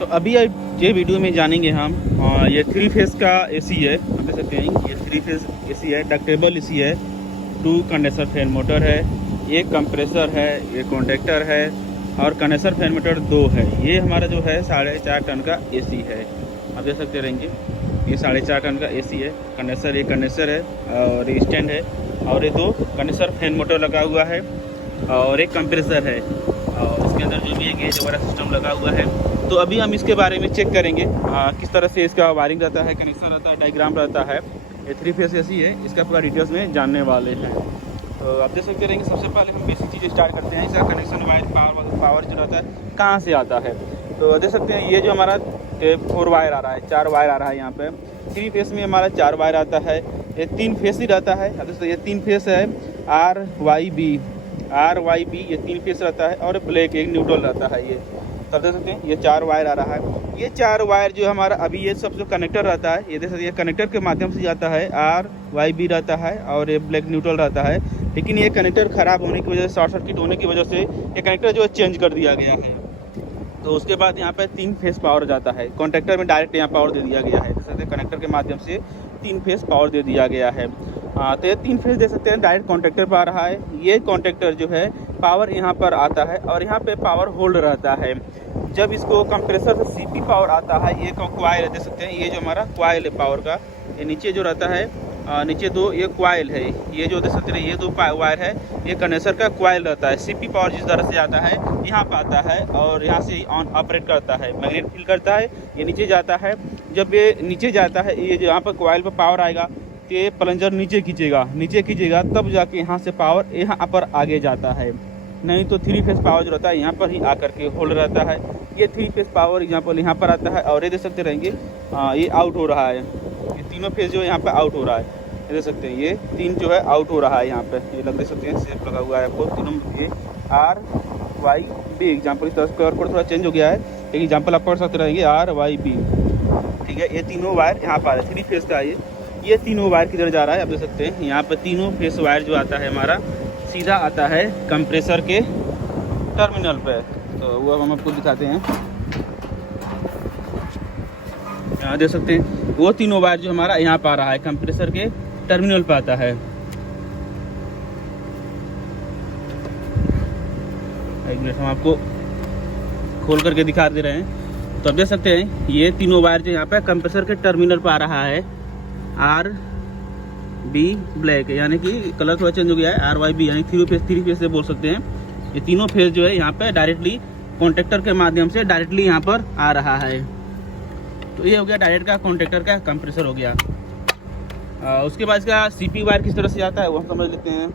तो अभी ये वीडियो में जानेंगे हम ये 3 फेज़ का एसी है। आप देख सकते हैं ये 3 फेज़ एसी है, डक्टेबल एसी है, 2 कंडेंसर फैन मोटर है, एक कंप्रेसर है, एक कॉन्ट्रैक्टर है और कंडेंसर फैन मोटर 2 है। ये हमारा जो है 4.5 टन का एसी है। आप देख सकते रहेंगे ये 4.5 टन का एसी है। कंडेंसर एक कंडेंसर है और स्टैंड है और ये 2 कंडेंसर फैन मोटर लगा हुआ है और एक कंप्रेसर है और इसके अंदर जो भी एक गेज वगैरह सिस्टम लगा हुआ है। तो अभी हम इसके बारे में चेक करेंगे किस तरह से इसका वायरिंग रहता है, कनेक्शन रहता है, डायग्राम रहता है। ये 3 फेज़ एसी है, इसका पूरा डिटेल्स में जानने वाले हैं। तो आप देख सकते रहेंगे सबसे पहले हम बेसिक चीज़ें स्टार्ट करते हैं। इसका कनेक्शन वायर पावर जो रहता है कहाँ से आता है। तो देख सकते हैं ये जो हमारा 4 वायर आ रहा है, 4 वायर आ रहा है यहाँ पे। 3 फेज़ में हमारा 4 वायर आता है। ये 3 फेज़ ही रहता है। अब दोस्तों ये 3 फेज़ है RYB ये 3 फेज़ रहता है और ब्लैक एक न्यूट्रल रहता है। ये तब देख सकते हैं ये 4 वायर आ रहा है। ये 4 वायर जो हमारा अभी ये सब जो कनेक्टर रहता है, ये देख सकते हैं कनेक्टर के माध्यम से जाता है, RYB रहता है और ये ब्लैक न्यूट्रल रहता है। लेकिन ये कनेक्टर ख़राब होने की वजह से, शॉर्ट सर्किट होने की वजह से ये कनेक्टर जो है चेंज कर दिया गया है। तो उसके बाद यहाँ पे 3 फेज़ पावर जाता है। कॉन्ट्रैक्टर में डायरेक्ट यहाँ पावर दे दिया गया है। देख सकते हैं कनेक्टर के माध्यम से 3 फेज़ पावर दे दिया गया है। तो ये 3 फेज़ देख सकते हैं डायरेक्ट कॉन्ट्रैक्टर पर आ रहा है। ये कॉन्ट्रैक्टर जो है पावर यहाँ पर आता है और यहाँ पे पावर होल्ड रहता है। जब इसको कंप्रेसर से CP पावर आता है, ये कॉइल देख सकते हैं, ये जो हमारा कॉइल है पावर का, ये नीचे जो रहता है नीचे 2 ये कॉइल है। ये जो देख सकते हैं ये 2 वायर है, ये कंडेंसर का कॉइल रहता है। CP पावर जिस तरह से आता है यहाँ पर आता है और यहाँ से ऑन ऑपरेट करता है, मैग्नेट फील करता है, ये नीचे जाता है। जब ये नीचे जाता है, ये जो यहाँ पर कॉइल पर पावर आएगा तो ये प्लंजर नीचे खींचेगा तब जाके यहाँ से पावर यहाँ पर आगे जाता है। नहीं तो 3 फेज़ पावर जो रहता है यहाँ पर ही आकर के होल्ड रहता है। ये 3 फेज़ पावर एग्जाम्पल यहाँ पर आता है और ये देख सकते रहेंगे ये आउट हो रहा है। ये तीनों फेज़ जो है यहाँ पे आउट हो रहा है। ये देख सकते हैं ये 3 जो है आउट हो रहा है यहाँ पे। ये देख सकते हैं सेफ लगा हुआ है आपको तीनों। ये RYB एग्जाम्पल, इस तरह से कलर कोड थोड़ा चेंज हो गया है लेकिन एग्जाम्पल आप पढ़ सकते रहेंगे RYB। ठीक है, ये तीनों वायर यहाँ पर 3 फेज़ का है। ये तीनों वायर किधर जा रहा है आप देख सकते हैं। यहाँ पर तीनों फेज़ वायर जो आता है हमारा सीधा आता है कंप्रेसर के टर्मिनल पे। तो वो हम आपको दिखाते हैं। यहाँ देख सकते हैं वो तीनों वायर जो हमारा यहाँ पर आ रहा है कंप्रेसर के टर्मिनल पे आता है। एक मिनट हम आपको खोल करके दिखा दे रहे हैं। तो आप देख सकते हैं ये तीनों वायर जो यहाँ पे कंप्रेसर के टर्मिनल पे आ रहा है। RB ब्लैक यानी कि कलर थोड़ा चेंज हो गया है। RYB यानी 3 फेज़ से बोल सकते हैं। ये तीनों फेज़ जो है यहाँ पे डायरेक्टली कॉन्ट्रैक्टर के माध्यम से डायरेक्टली यहाँ पर आ रहा है। तो ये हो गया डायरेक्ट का कॉन्ट्रैक्टर का कंप्रेसर हो गया। उसके बाद इसका CP वायर किस तरह से आता है वो हम समझ लेते हैं।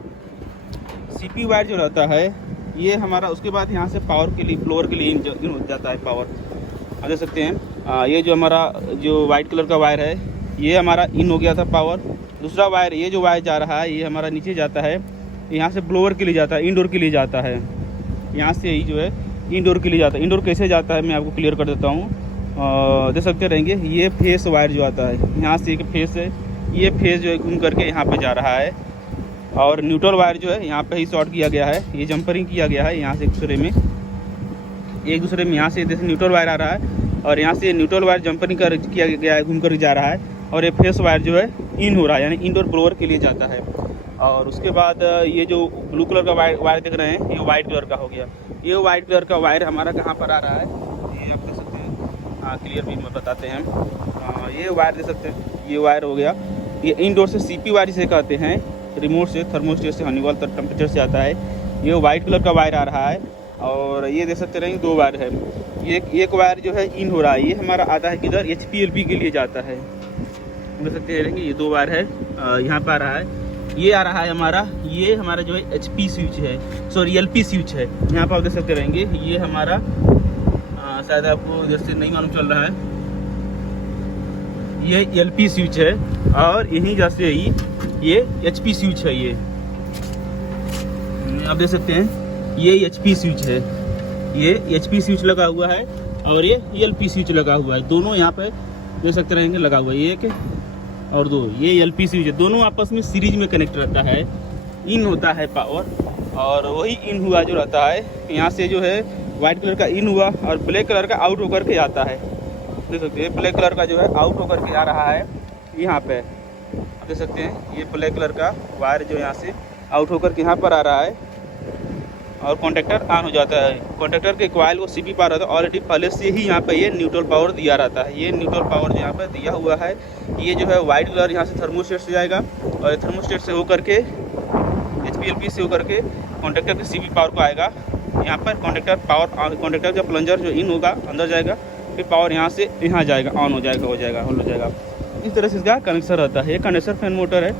CP वायर जो रहता है ये हमारा, उसके बाद यहाँ से पावर के लिए, फ्लोर के लिए इन हो जाता है पावर। आप देख सकते हैं ये जो हमारा जो वाइट कलर का वायर है ये हमारा इन हो गया था पावर। दूसरा वायर ये जो वायर जा रहा है ये हमारा नीचे जाता है, यहाँ से ब्लोअर के लिए जाता है, इंडोर के लिए जाता है। यहाँ से ही जो है इंडोर के लिए जाता है। इंडोर कैसे जाता है मैं आपको क्लियर कर देता हूँ। देख सकते रहेंगे ये फेस वायर जो आता है, यहाँ से एक फेस है, ये फेस जो है घूम करके यहाँ पे जा रहा है और न्यूट्रल वायर जो है यहाँ पे ही शॉर्ट किया गया है। ये जंपरिंग किया गया है यहाँ से एक दूसरे में यहाँ से जैसे न्यूट्रल वायर आ रहा है और यहाँ से न्यूट्रल वायर जंपरिंग किया गया है, घूम कर जा रहा है। और ये फेस वायर जो है इन हो रहा है यानी इंडोर ब्लोअर के लिए जाता है। और उसके बाद ये जो ब्लू कलर का वायर देख रहे हैं ये वाइट कलर का हो गया। ये वाइट कलर का वायर हमारा कहाँ पर आ रहा है ये आप देख सकते हैं। हाँ क्लियर भी बताते हैं हम। ये वायर देख सकते हैं, ये वायर हो गया। ये इंडोर से CP वायर जिसे कहते हैं, रिमोट से, थर्मोस्टेट से, हनीवॉल टेम्परेचर से आता है। ये वाइट कलर का वायर आ रहा है और ये देख सकते रहेंगे 2 वायर है। ये एक वायर जो है इन हो रहा है, ये हमारा आता है किधर, HPLP के लिए जाता है। देख सकते रहेंगे ये 2 वायर है यहाँ पर आ रहा है। ये आ रहा है हमारा, ये हमारा जो है HP स्विच है, सॉरी LP स्विच है। यहाँ पर आप देख सकते रहेंगे ये हमारा शायद आपको जैसे नहीं मालूम चल रहा है, ये LP स्विच है और यहीं जैसे ही ये HP स्विच है। ये आप देख सकते हैं ये HP स्विच है, ये HP स्विच लगा हुआ है और ये LP स्विच लगा हुआ है। दोनों यहाँ पे देख सकते रहेंगे लगा हुआ है, ये एक और 2, ये LP स्विच है। दोनों आपस में सीरीज में कनेक्ट रहता है। इन होता है पावर और वही इन हुआ जो रहता है यहाँ से जो है वाइट कलर का इन हुआ और ब्लैक कलर का आउट होकर के आता है। देख सकते हैं ब्लैक कलर का जो है आउट होकर के आ रहा है यहाँ पे, आप देख सकते हैं। ये ब्लैक कलर का वायर जो यहाँ से आउट होकर के यहाँ पर आ रहा है और कॉन्टेक्टर ऑन हो जाता है। कॉन्टेक्टर के कॉइल को सीपी पार रहता है, ऑलरेडी पहले से ही यहाँ पे ये न्यूट्रल पावर दिया रहता है। ये न्यूट्रल पावर जो यहाँ पे दिया हुआ है, ये जो है वाइट कलर यहाँ से थर्मोस्टेट से जाएगा और थर्मोस्टेट से होकर के HPLP से होकर के कॉन्टेक्टर के सीपी पावर को आएगा यहाँ पर। कॉन्टेक्टर का प्लंजर जो इन होगा अंदर जाएगा, फिर पावर यहाँ से यहाँ जाएगा, ऑन हो जाएगा। इस तरह से इसका कनेक्शन रहता है। ये कंडेंसर फैन मोटर है,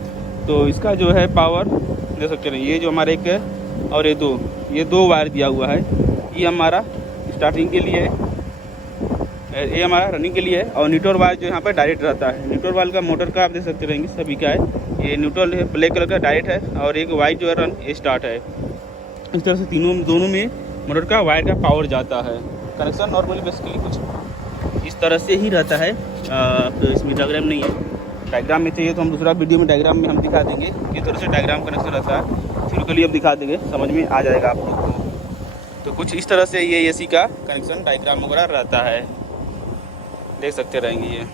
तो इसका जो है पावर दे सकते हैं। ये जो हमारे एक है और ये दो वायर दिया हुआ है। ये हमारा स्टार्टिंग के लिए है, ये हमारा रनिंग के लिए है और न्यूट्रल वायर जो यहाँ पर डायरेक्ट रहता है। न्यूट्रल वायर का मोटर का आप देख सकते रहेंगे सभी का है। ये न्यूट्रल है, ब्लैक कलर का डायरेक्ट है और एक वाइट जो है रन स्टार्ट है। इस तरह से दोनों में मोटर का वायर का पावर जाता है। कनेक्शन नॉर्मली बेसिकली कुछ इस तरह से ही रहता है। तो इसमें डायग्राम नहीं है, डायग्राम में चाहिए तो हम दूसरा वीडियो में डायग्राम में हम दिखा देंगे किस तरह से डायग्राम कनेक्शन रहता है। शुरू के लिए अब दिखा देंगे, समझ में आ जाएगा आप लोग को। तो कुछ इस तरह से ये AC का कनेक्शन डायग्राम वगैरह रहता है, देख सकते रहेंगे ये।